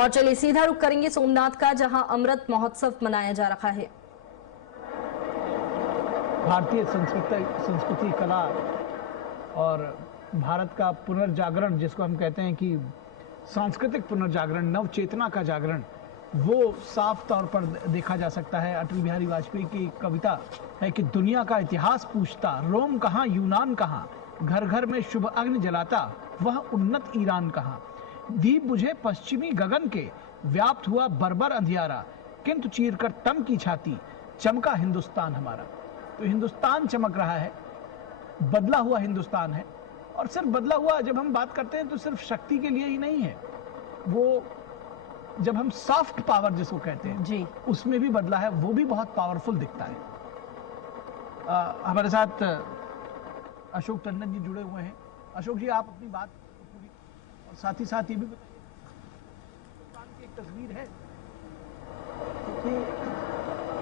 और चलिए सीधा रुख करेंगे सोमनाथ का, जहां अमृत महोत्सव मनाया जा रहा है। भारतीय संस्कृति कला और भारत का पुनर्जागरण, जिसको हम कहते हैं कि सांस्कृतिक पुनर्जागरण, नव चेतना का जागरण, वो साफ तौर पर देखा जा सकता है। अटल बिहारी वाजपेयी की कविता है कि दुनिया का इतिहास पूछता, रोम कहाँ यूनान कहाँ, घर घर में शुभ अग्नि जलाता, वह उन्नत ईरान कहाँ। दीप बुझे पश्चिमी गगन के, व्याप्त हुआ बर्बर अंधियारा, किंतु चीरकर तम की छाती, चमका हिंदुस्तान हमारा। तो हिंदुस्तान चमक रहा है, बदला हुआ हिंदुस्तान है। और सिर्फ बदला हुआ जब हम बात करते हैं तो सिर्फ शक्ति के लिए ही नहीं है, वो जब हम सॉफ्ट पावर जिसको कहते हैं जी, उसमें भी बदला है, वो भी बहुत पावरफुल दिखता है। हमारे साथ अशोक टंडन जी जुड़े हुए हैं। अशोक जी, आप अपनी बात पूरी, और साथ ही साथ ये भी बताइए की एक तस्वीर है।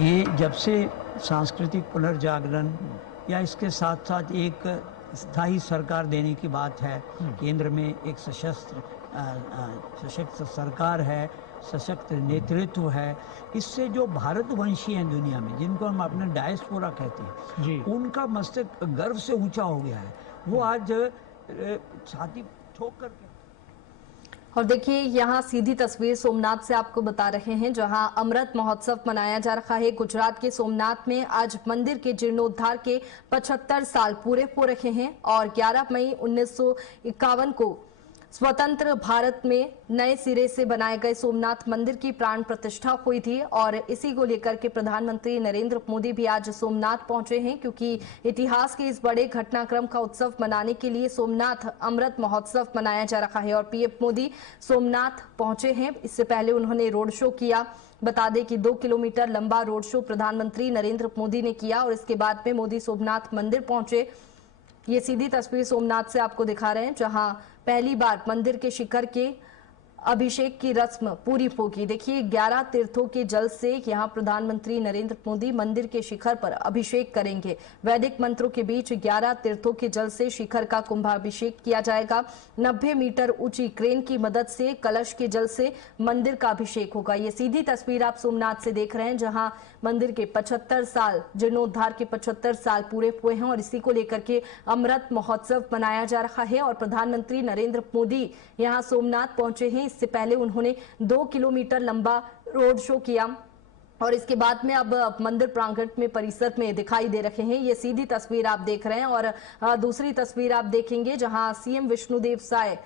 ये जब से सांस्कृतिक पुनर्जागरण या इसके साथ साथ एक स्थायी सरकार देने की बात है, केंद्र में एक सशक्त सरकार है, सशक्त नेतृत्व है, इससे जो भारतवंशी हैं दुनिया में, जिनको हम अपना डायस्पोरा कहते हैं जी, उनका मस्तक गर्व से ऊंचा हो गया है। वो आज छाती ठोक करके। और देखिए यहाँ सीधी तस्वीर सोमनाथ से आपको बता रहे हैं, जहां अमृत महोत्सव मनाया जा रहा है। गुजरात के सोमनाथ में आज मंदिर के जीर्णोद्धार के 75 साल पूरे हो रहे हैं और 11 मई 1951 को स्वतंत्र भारत में नए सिरे से बनाए गए सोमनाथ मंदिर की प्राण प्रतिष्ठा हुई थी। और इसी को लेकर के प्रधानमंत्री नरेंद्र मोदी भी आज सोमनाथ पहुंचे हैं, क्योंकि इतिहास के इस बड़े घटनाक्रम का उत्सव मनाने के लिए सोमनाथ अमृत महोत्सव मनाया जा रहा है। और पीएम मोदी सोमनाथ पहुंचे हैं, इससे पहले उन्होंने रोड शो किया। बता दें कि 2 किलोमीटर लंबा रोड शो प्रधानमंत्री नरेंद्र मोदी ने किया और इसके बाद में मोदी सोमनाथ मंदिर पहुंचे। ये सीधी तस्वीर सोमनाथ से आपको दिखा रहे हैं, जहां पहली बार मंदिर के शिखर के अभिषेक की रस्म पूरी होगी। देखिए 11 तीर्थों के जल से यहां प्रधानमंत्री नरेंद्र मोदी मंदिर के शिखर पर अभिषेक करेंगे। वैदिक मंत्रों के बीच 11 तीर्थों के जल से शिखर का कुंभाभिषेक किया जाएगा। 90 मीटर ऊंची क्रेन की मदद से कलश के जल से मंदिर का अभिषेक होगा। ये सीधी तस्वीर आप सोमनाथ से देख रहे हैं, जहां मंदिर के 75 साल, जीर्णोद्धार के 75 साल पूरे हुए हैं और इसी को लेकर के अमृत महोत्सव मनाया जा रहा है। और प्रधानमंत्री नरेंद्र मोदी यहां सोमनाथ पहुंचे हैं। इससे पहले उन्होंने 2 किलोमीटर लंबा रोड शो किया और इसके बाद में अब मंदिर प्रांगण में परिसर में दिखाई दे रहे हैं। ये सीधी तस्वीर आप देख रहे हैं। और दूसरी तस्वीर आप देखेंगे, जहां सीएम विष्णुदेव साय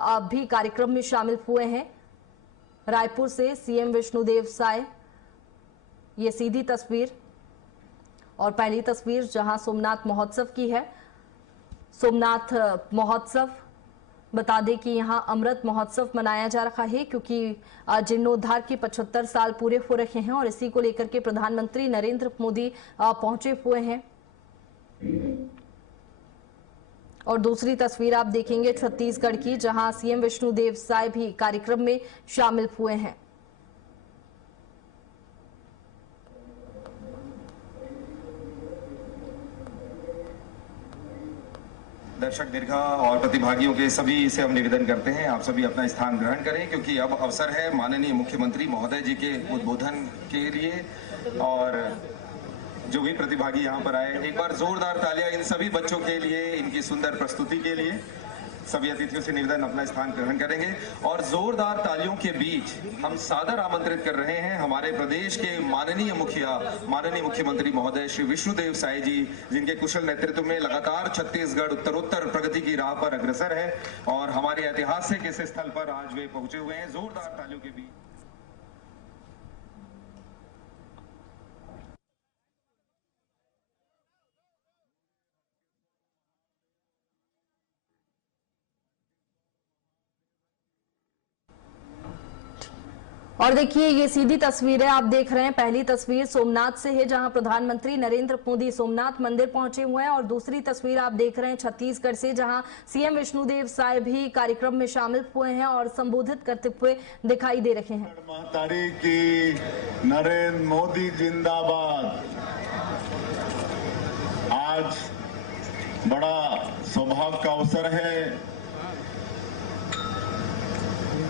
भी कार्यक्रम में शामिल हुए हैं। रायपुर से सीएम विष्णुदेव साय, ये सीधी तस्वीर। और पहली तस्वीर जहां सोमनाथ महोत्सव की है। सोमनाथ महोत्सव, बता दें कि यहां अमृत महोत्सव मनाया जा रहा है, क्योंकि जीर्णोद्धार के 75 साल पूरे हो रहे हैं और इसी को लेकर के प्रधानमंत्री नरेंद्र मोदी पहुंचे हुए हैं। और दूसरी तस्वीर आप देखेंगे छत्तीसगढ़ की, जहां सीएम विष्णुदेव साय भी कार्यक्रम में शामिल हुए हैं। दर्शक दीर्घा और प्रतिभागियों के सभी से हम निवेदन करते हैं, आप सभी अपना स्थान ग्रहण करें, क्योंकि अब अवसर है माननीय मुख्यमंत्री महोदय जी के उद्बोधन के लिए। और जो भी प्रतिभागी यहाँ पर आए, एक बार जोरदार तालियां इन सभी बच्चों के लिए, इनकी सुंदर प्रस्तुति के लिए। सभी अतिथियों से निवेदन अपना स्थान ग्रहण करेंगे और जोरदार तालियों के बीच हम सादर आमंत्रित कर रहे हैं हमारे प्रदेश के माननीय मुख्यमंत्री महोदय श्री विष्णुदेव साय जी, जिनके कुशल नेतृत्व में लगातार छत्तीसगढ़ उत्तरोत्तर प्रगति की राह पर अग्रसर है और हमारे ऐतिहासिक इस स्थल पर आज वे पहुंचे हुए हैं। जोरदार तालियों के बीच और देखिए ये सीधी तस्वीरें आप देख रहे हैं। पहली तस्वीर सोमनाथ से है, जहां प्रधानमंत्री नरेंद्र मोदी सोमनाथ मंदिर पहुंचे हुए हैं। और दूसरी तस्वीर आप देख रहे हैं छत्तीसगढ़ से, जहां सीएम विष्णुदेव साय भी कार्यक्रम में शामिल हुए हैं और संबोधित करते हुए दिखाई दे रहे हैं। महतारी की, नरेंद्र मोदी जिंदाबाद। आज बड़ा सौभाग्य का अवसर है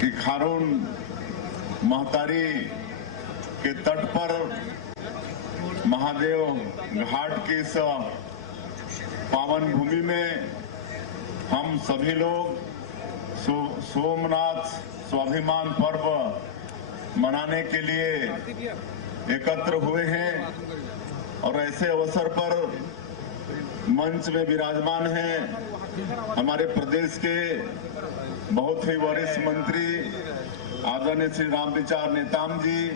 कि खारून महतारी के तट पर महादेव घाट की इस पावन भूमि में हम सभी लोग सोमनाथ स्वाभिमान पर्व मनाने के लिए एकत्र हुए हैं और ऐसे अवसर पर मंच में विराजमान हैं हमारे प्रदेश के बहुत ही वरिष्ठ मंत्री आदरणीय श्री रामविचार नेताम जी,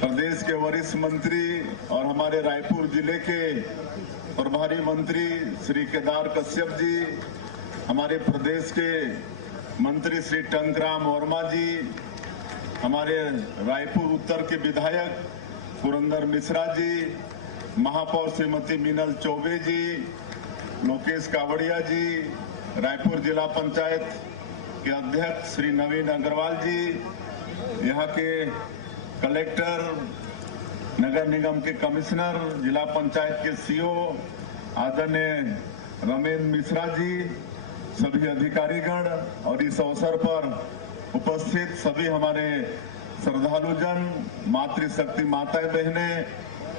प्रदेश के वरिष्ठ मंत्री और हमारे रायपुर जिले के प्रभारी मंत्री श्री केदार कश्यप जी, हमारे प्रदेश के मंत्री श्री टंकराम वर्मा जी, हमारे रायपुर उत्तर के विधायक पुरंदर मिश्रा जी, महापौर श्रीमती मीनल चौबे जी, लोकेश कावड़िया जी, रायपुर जिला पंचायत के अध्यक्ष श्री नवीन अग्रवाल जी, यहाँ के कलेक्टर, नगर निगम के कमिश्नर, जिला पंचायत के सीओ आदरणीय रमेन मिश्रा जी, सभी अधिकारीगण और इस अवसर पर उपस्थित सभी हमारे श्रद्धालुजन, मातृशक्ति माताएं बहनें,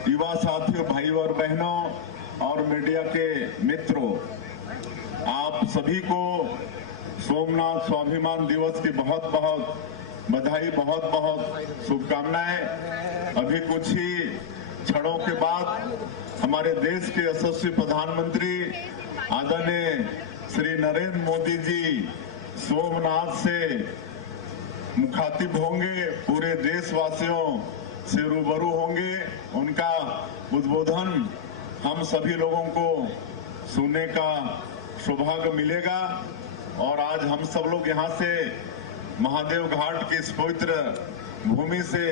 युवा साथियों, भाई और बहनों और मीडिया के मित्रों, आप सभी को सोमनाथ स्वाभिमान दिवस की बहुत बहुत बधाई, बहुत बहुत शुभकामनाएं। अभी कुछ ही क्षणों के बाद हमारे देश के यशस्वी प्रधानमंत्री आदरणीय श्री नरेंद्र मोदी जी सोमनाथ से मुखातिब होंगे, पूरे देशवासियों से रूबरू होंगे। उनका उद्बोधन हम सभी लोगों को सुनने का सौभाग्य मिलेगा और आज हम सब लोग यहाँ से महादेव घाट की इस पवित्र भूमि से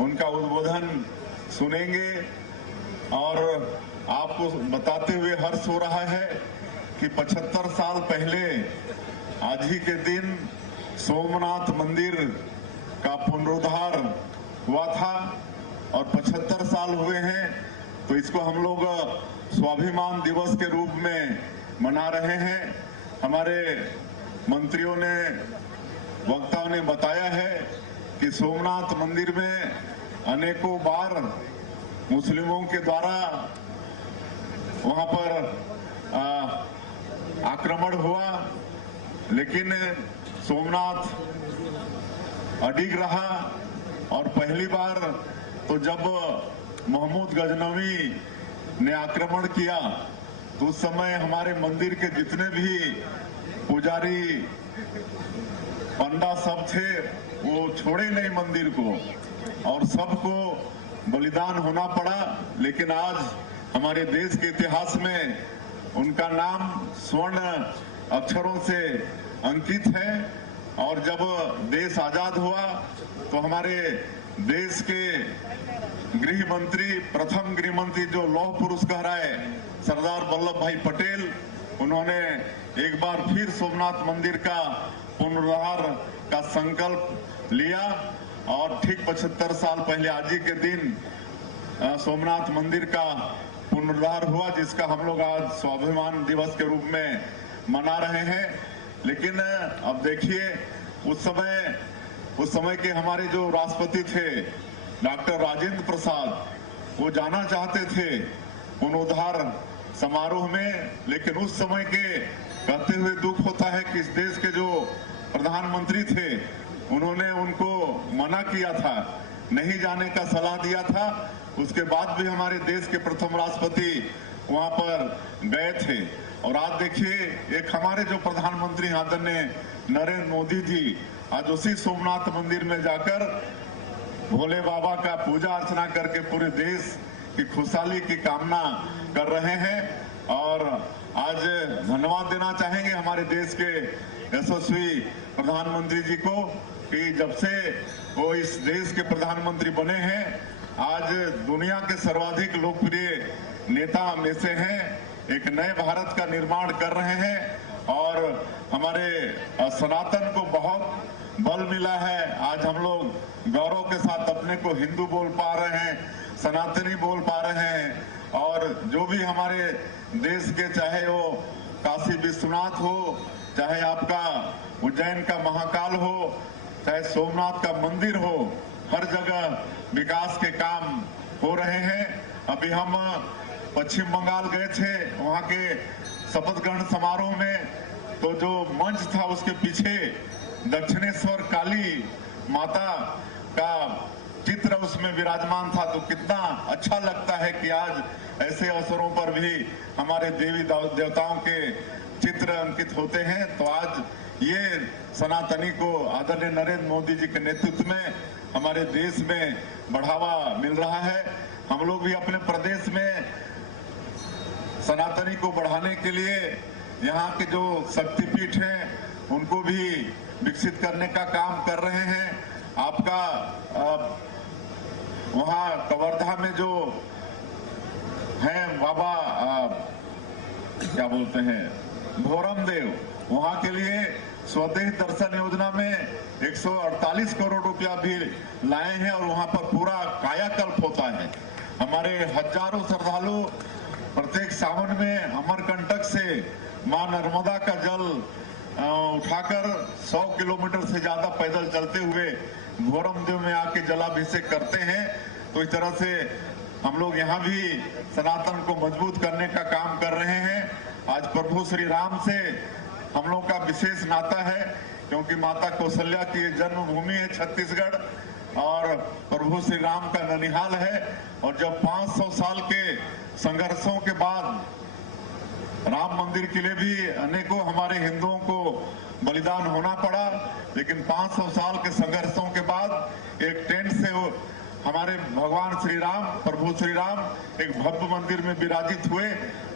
उनका उद्बोधन सुनेंगे और आपको बताते हुए हर्ष हो रहा है कि 75 साल पहले आज ही के दिन सोमनाथ मंदिर का पुनरुद्धार हुआ था और 75 साल हुए हैं, तो इसको हम लोग स्वाभिमान दिवस के रूप में मना रहे हैं। हमारे मंत्रियों ने, वक्ताओं ने बताया है कि सोमनाथ मंदिर में अनेकों बार मुस्लिमों के द्वारा वहां पर आक्रमण हुआ, लेकिन सोमनाथ अडिग रहा और पहली बार तो जब महमूद गजनवी ने आक्रमण किया तो उस समय हमारे मंदिर के जितने भी पुजारी पंडा सब थे वो छोड़े नहीं मंदिर को और सबको बलिदान होना पड़ा। लेकिन आज हमारे देश के इतिहास में उनका नाम स्वर्ण अक्षरों से अंकित है और जब देश आजाद हुआ तो हमारे देश के गृह मंत्री, प्रथम गृह मंत्री जो लौह पुरुष कह रहे सरदार वल्लभ भाई पटेल, उन्होंने एक बार फिर सोमनाथ मंदिर का पुनरुद्धार का संकल्प लिया और ठीक 75 साल पहले आज ही के दिन सोमनाथ मंदिर का पुनरुद्धार हुआ, जिसका हम लोग आज स्वाभिमान दिवस के रूप में मना रहे हैं। लेकिन अब देखिए उस समय के हमारे जो राष्ट्रपति थे डॉक्टर राजेंद्र प्रसाद, वो जाना चाहते थे पुनरुद्धार समारोह में, लेकिन उस समय के कहते हुए दुख होता है कि इस देश के जो प्रधानमंत्री थे उन्होंने उनको मना किया था, नहीं जाने का सलाह दिया था। उसके बाद भी हमारे देश के प्रथम राष्ट्रपति वहां पर गए थे और आज देखिए एक हमारे जो प्रधानमंत्री आदरणीय नरेंद्र मोदी जी आज उसी सोमनाथ मंदिर में जाकर भोले बाबा का पूजा अर्चना करके पूरे देश की खुशहाली की कामना कर रहे हैं। और आज धन्यवाद देना चाहेंगे हमारे देश के यशस्वी प्रधानमंत्री जी को कि जब से वो इस देश के प्रधानमंत्री बने हैं आज दुनिया के सर्वाधिक लोकप्रिय नेता में से हैं, एक नए भारत का निर्माण कर रहे हैं और हमारे सनातन को बहुत बल मिला है। आज हम लोग गौरव के साथ अपने को हिंदू बोल पा रहे हैं, सनातनी बोल पा रहे हैं और जो भी हमारे देश के, चाहे वो काशी विश्वनाथ हो, चाहे आपका उज्जैन का महाकाल हो, चाहे सोमनाथ का मंदिर हो, हर जगह विकास के काम हो रहे हैं। अभी हम पश्चिम बंगाल गए थे, वहां के शपथ ग्रहण समारोह में तो जो मंच था उसके पीछे दक्षिणेश्वर काली माता का चित्र उसमें विराजमान था। तो कितना अच्छा लगता है कि आज ऐसे अवसरों पर भी हमारे देवी देवताओं के चित्र अंकित होते हैं। तो आज ये सनातनी को आदरणीय नरेंद्र मोदी जी के नेतृत्व में हमारे देश में बढ़ावा मिल रहा है। हम लोग भी अपने प्रदेश में सनातनी को बढ़ाने के लिए यहाँ के जो शक्तिपीठ हैं उनको भी विकसित करने का काम कर रहे हैं। आपका वहाँ कवर्धा में जो है बाबा क्या बोलते हैं भोरम देव, वहाँ के लिए स्वदेश दर्शन योजना में 148 करोड़ रुपया भी लाए हैं और वहाँ पर पूरा कायाकल्प होता है। हमारे हजारों श्रद्धालु प्रत्येक सावन में अमरकंटक से मां नर्मदा का जल उठाकर 100 किलोमीटर से ज्यादा पैदल चलते हुए भोरम देव में आके जलाभिषेक करते हैं। तो इस तरह से हम लोग यहाँ भी सनातन को मजबूत करने का काम कर रहे हैं। आज प्रभु श्री राम से हम लोग का विशेष नाता है, क्योंकि माता कौशल्या की जन्मभूमि है छत्तीसगढ़ और प्रभु श्री राम का ननिहाल है। और जब 500 साल के संघर्षों के बाद राम मंदिर के लिए भी अनेकों हमारे हिंदुओं को बलिदान होना पड़ा, लेकिन 500 साल के संघर्षों के बाद एक टेंट से हमारे भगवान श्री राम, प्रभु श्री राम एक भव्य मंदिर में विराजित हुए।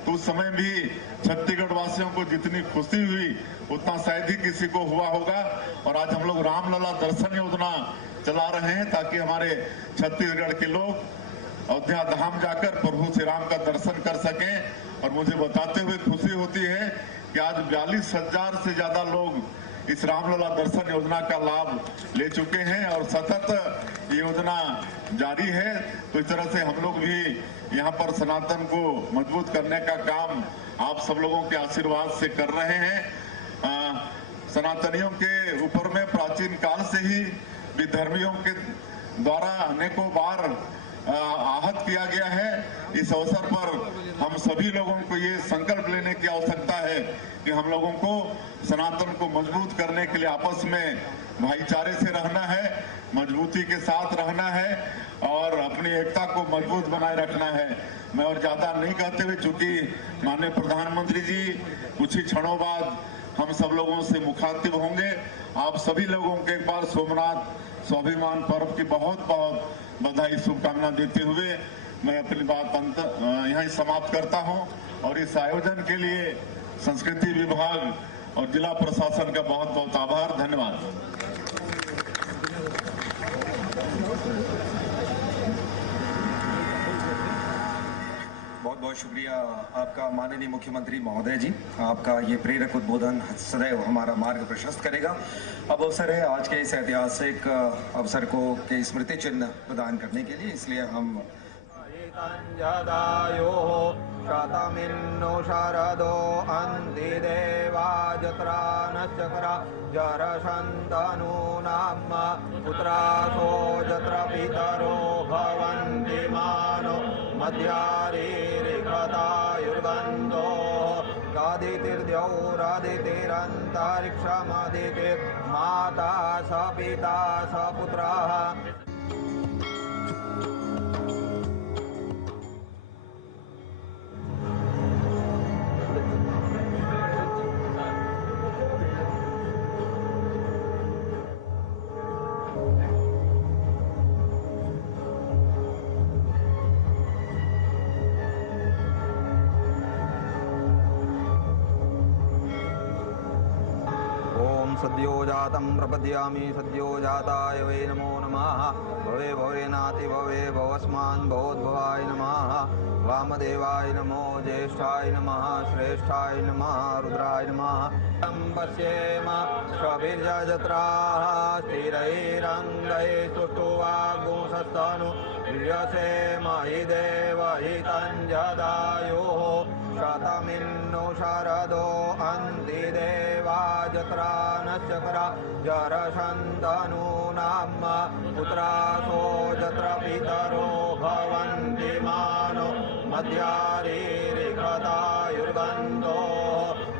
तो उस समय भी छत्तीसगढ़ वासियों को जितनी खुशी हुई उतना शायद ही किसी को हुआ होगा। और आज हम लोग रामलला दर्शन योजना चला रहे हैं ताकि हमारे छत्तीसगढ़ के लोग अयोध्या धाम जाकर प्रभु श्री राम का दर्शन कर सकें। और मुझे बताते हुए खुशी होती है कि आज 42,000 से ज्यादा लोग इस रामलला दर्शन योजना का लाभ ले चुके हैं और सतत ये योजना जारी है। तो इस तरह से हम लोग भी यहाँ पर सनातन को मजबूत करने का काम आप सब लोगों के आशीर्वाद से कर रहे हैं। सनातनियों के ऊपर में प्राचीन काल से ही विधर्मियों के द्वारा अनेकों बार आहत किया गया है। इस अवसर पर हम सभी लोगों को ये संकल्प लेने की आवश्यकता है कि हम लोगों को सनातन को मजबूत करने के लिए आपस में भाईचारे से रहना है, मजबूती के साथ रहना है और अपनी एकता को मजबूत बनाए रखना है। मैं और ज्यादा नहीं कहते हुए, चूंकि माननीय प्रधानमंत्री जी कुछ ही क्षणों बाद हम सब लोगों से मुखातिब होंगे। आप सभी लोगों को एक बार सोमनाथ स्वाभिमान पर्व की बहुत बहुत बधाई शुभकामना देते हुए मैं अपनी बात यहीं समाप्त करता हूं। और इस आयोजन के लिए संस्कृति विभाग और जिला प्रशासन का बहुत बहुत आभार, धन्यवाद। बहुत बहुत शुक्रिया आपका माननीय मुख्यमंत्री महोदय जी। आपका ये प्रेरक उद्बोधन सदैव हमारा मार्ग प्रशस्त करेगा। अब अवसर है आज के इस ऐतिहासिक अवसर को के स्मृति चिन्ह प्रदान करने के लिए, इसलिए हम शतमिन्नो शरदो अन्ति देवा जत्रा नश्चक्रा जरशन्तनूनां पुत्रासो जत्र पितरो भवन्ति मानो मध्यारीरिकतायुर्गन्धो रादितिर्द्यौरादितिरन्तरिक्षमदितिर्माता स पिता स पुत्रः। सद्यो जातं प्रपद्यामि सद्यो जाताय वै नमो नमः। भवे भवेनाति भवे भवस्मान् भवोद्भवाय नमः। वामदेवाय नमो ज्येष्ठाय नमः श्रेष्ठाय नमः रुद्राय नमः। पश्येम स्वभिर्यजत्राः स्थिरैरङ्गैः सुष्ठुवागुंसस्तनु वीर्यसेम हि देव हि तञ्जदायुः शतमिन्नो शरदो अन्ति देवा जत्रा नश्चक्रा जरशन्तनूनां पुत्रासो जत्र पितरो भवन्ति मानो मध्यारीरिखतायुर्गन्धो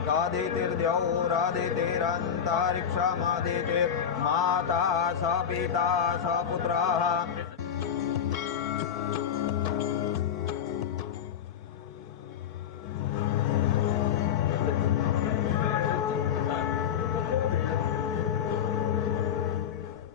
कादितिर्द्यौरादितिरन्तरिक्षमदितिर्माता स पिता स पुत्रः